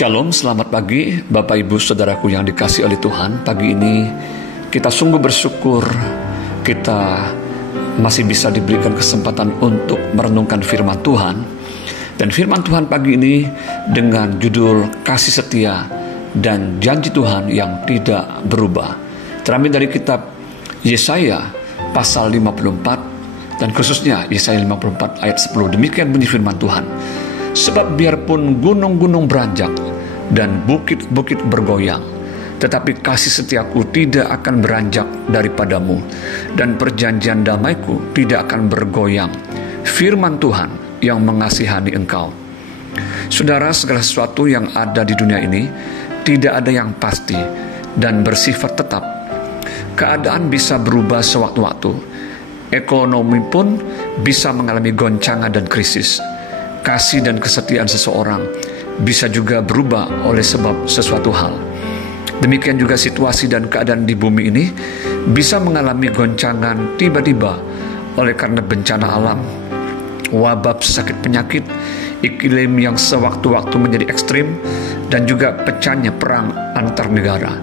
Shalom, selamat pagi Bapak Ibu Saudaraku yang dikasihi oleh Tuhan. Pagi ini kita sungguh bersyukur kita masih bisa diberikan kesempatan untuk merenungkan firman Tuhan. Dan firman Tuhan pagi ini dengan judul Kasih Setia dan Janji Tuhan yang Tidak Berubah. Terambil dari kitab Yesaya pasal 54 dan khususnya Yesaya 54 ayat 10. Demikian bunyi firman Tuhan. Sebab biarpun gunung-gunung beranjak dan bukit-bukit bergoyang, tetapi kasih setiaku tidak akan beranjak daripadamu, dan perjanjian damaiku tidak akan bergoyang. Firman Tuhan yang mengasihani engkau. Saudara, segala sesuatu yang ada di dunia ini tidak ada yang pasti dan bersifat tetap. Keadaan bisa berubah sewaktu-waktu. Ekonomi pun bisa mengalami goncangan dan krisis. Kasih dan kesetiaan seseorang bisa juga berubah oleh sebab sesuatu hal. Demikian juga situasi dan keadaan di bumi ini bisa mengalami goncangan tiba-tiba oleh karena bencana alam, wabah, sakit penyakit, iklim yang sewaktu-waktu menjadi ekstrim, dan juga pecahnya perang antar negara.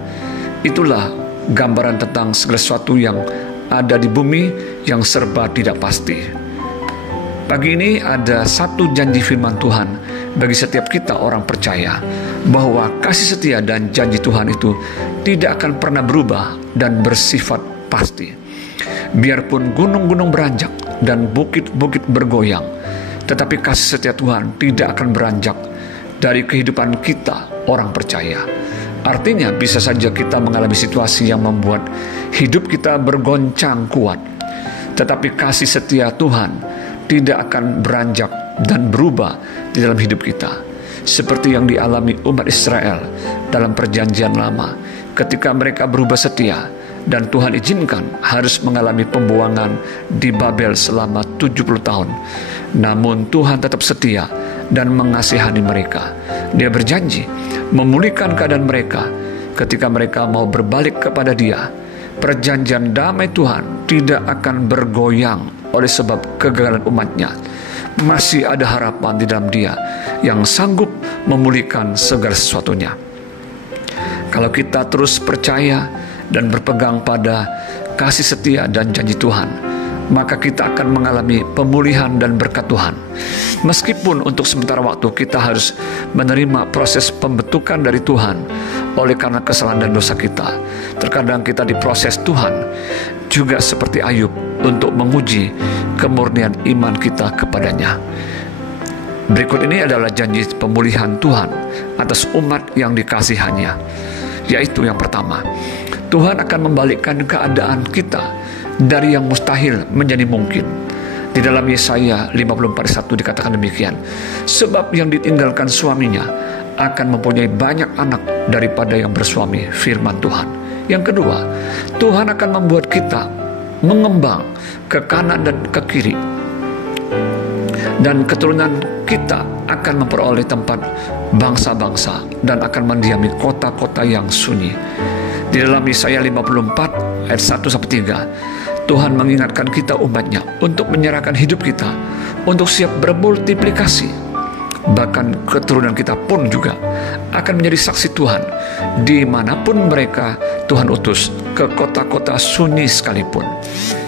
Itulah gambaran tentang segala sesuatu yang ada di bumi yang serba tidak pasti. Pagi ini ada satu janji firman Tuhan bagi setiap kita orang percaya, bahwa kasih setia dan janji Tuhan itu tidak akan pernah berubah dan bersifat pasti. Biarpun gunung-gunung beranjak dan bukit-bukit bergoyang, tetapi kasih setia Tuhan tidak akan beranjak dari kehidupan kita orang percaya. Artinya bisa saja kita mengalami situasi yang membuat hidup kita bergoncang kuat, tetapi kasih setia Tuhan tidak akan beranjak dan berubah di dalam hidup kita. Seperti yang dialami umat Israel dalam perjanjian lama, ketika mereka berubah setia dan Tuhan izinkan harus mengalami pembuangan di Babel selama 70 tahun. Namun Tuhan tetap setia dan mengasihani mereka. Dia berjanji memulihkan keadaan mereka ketika mereka mau berbalik kepada Dia. Perjanjian damai Tuhan tidak akan bergoyang oleh sebab kegagalan umatnya. Masih ada harapan di dalam Dia yang sanggup memulihkan segala sesuatunya. Kalau kita terus percaya dan berpegang pada kasih setia dan janji Tuhan, maka kita akan mengalami pemulihan dan berkat Tuhan. Meskipun untuk sementara waktu kita harus menerima proses pembentukan dari Tuhan oleh karena kesalahan dan dosa kita. Terkadang kita diproses Tuhan juga seperti Ayub untuk menguji kemurnian iman kita kepadanya. Berikut ini adalah janji pemulihan Tuhan atas umat yang dikasihannya. Yaitu yang pertama, Tuhan akan membalikkan keadaan kita dari yang mustahil menjadi mungkin. Di dalam Yesaya 54:1 dikatakan demikian. Sebab yang ditinggalkan suaminya akan mempunyai banyak anak daripada yang bersuami, firman Tuhan. Yang kedua, Tuhan akan membuat kita mengembang ke kanan dan ke kiri, dan keturunan kita akan memperoleh tempat bangsa-bangsa dan akan mendiami kota-kota yang sunyi. Di dalam Yesaya 54 ayat 1-3, Tuhan mengingatkan kita umatnya untuk menyerahkan hidup kita untuk siap bermultiplikasi. Bahkan keturunan kita pun juga akan menjadi saksi Tuhan dimanapun mereka Tuhan utus, ke kota-kota sunyi sekalipun.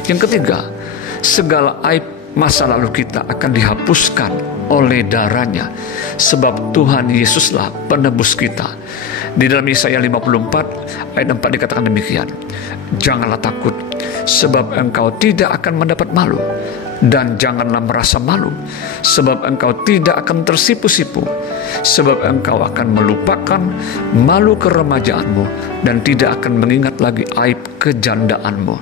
Yang ketiga, segala aib masa lalu kita akan dihapuskan oleh darahnya, sebab Tuhan Yesuslah penebus kita. Di dalam Yesaya 54 ayat 4 dikatakan demikian. Janganlah takut, sebab engkau tidak akan mendapat malu, dan janganlah merasa malu, sebab engkau tidak akan tersipu-sipu, sebab engkau akan melupakan malu keremajaanmu dan tidak akan mengingat lagi aib kejandaanmu.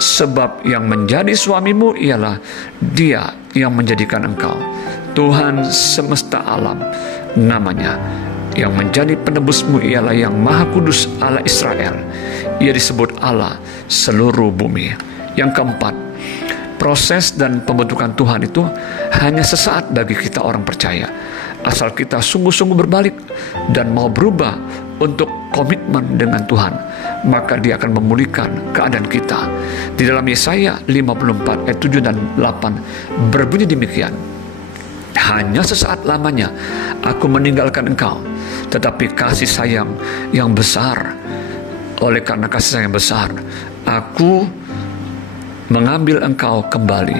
Sebab yang menjadi suamimu ialah Dia yang menjadikan engkau. Tuhan semesta alam namanya. Yang menjadi penebusmu ialah Yang Maha Kudus Allah Israel. Ia disebut Allah seluruh bumi. Yang keempat, proses dan pembentukan Tuhan itu hanya sesaat bagi kita orang percaya. Asal kita sungguh-sungguh berbalik dan mau berubah untuk komitmen dengan Tuhan, maka Dia akan memulihkan keadaan kita. Di dalam Yesaya 54 ayat 7 dan 8 berbunyi demikian. hanya sesaat lamanya aku meninggalkan engkau, tetapi kasih sayang yang besar, oleh karena kasih sayang yang besar, aku mengambil engkau kembali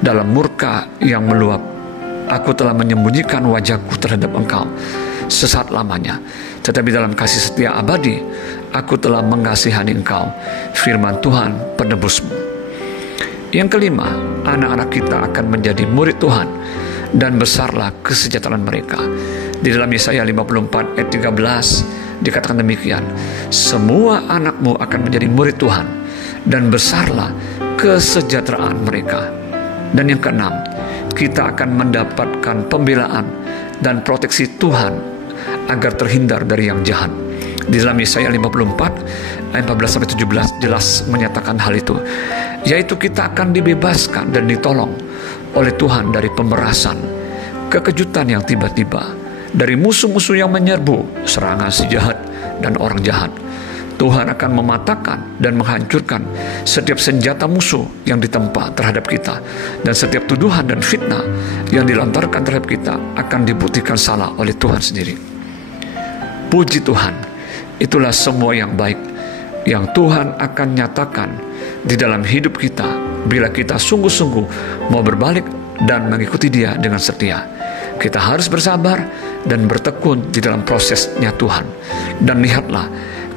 dalam murka yang meluap. Aku telah menyembunyikan wajahku terhadap engkau sesaat lamanya, tetapi dalam kasih setia abadi aku telah mengasihani engkau, firman Tuhan penebusmu. Yang kelima, anak-anak kita akan menjadi murid Tuhan dan besarlah kesejahteraan mereka. Di dalam Yesaya 54 ayat 13 dikatakan demikian, semua anakmu akan menjadi murid Tuhan dan besarlah kesejahteraan mereka. Dan yang keenam, kita akan mendapatkan pembelaan dan proteksi Tuhan agar terhindar dari yang jahat. Di dalam Yesaya 54 ayat 14-17 jelas menyatakan hal itu, yaitu kita akan dibebaskan dan ditolong oleh Tuhan dari pemerasan, kekejutan yang tiba-tiba, dari musuh-musuh yang menyerbu, serangan si jahat dan orang jahat. Tuhan akan mematahkan dan menghancurkan setiap senjata musuh yang ditempa terhadap kita, dan setiap tuduhan dan fitnah yang dilontarkan terhadap kita akan dibuktikan salah oleh Tuhan sendiri. Puji Tuhan, itulah semua yang baik yang Tuhan akan nyatakan di dalam hidup kita bila kita sungguh-sungguh mau berbalik dan mengikuti Dia dengan setia. Kita harus bersabar dan bertekun di dalam prosesnya Tuhan. Dan lihatlah,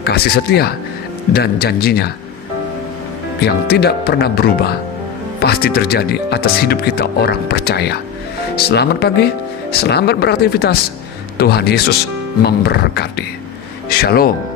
kasih setia dan janjinya yang tidak pernah berubah pasti terjadi atas hidup kita orang percaya. Selamat pagi, selamat beraktivitas. Tuhan Yesus memberkati. Shalom.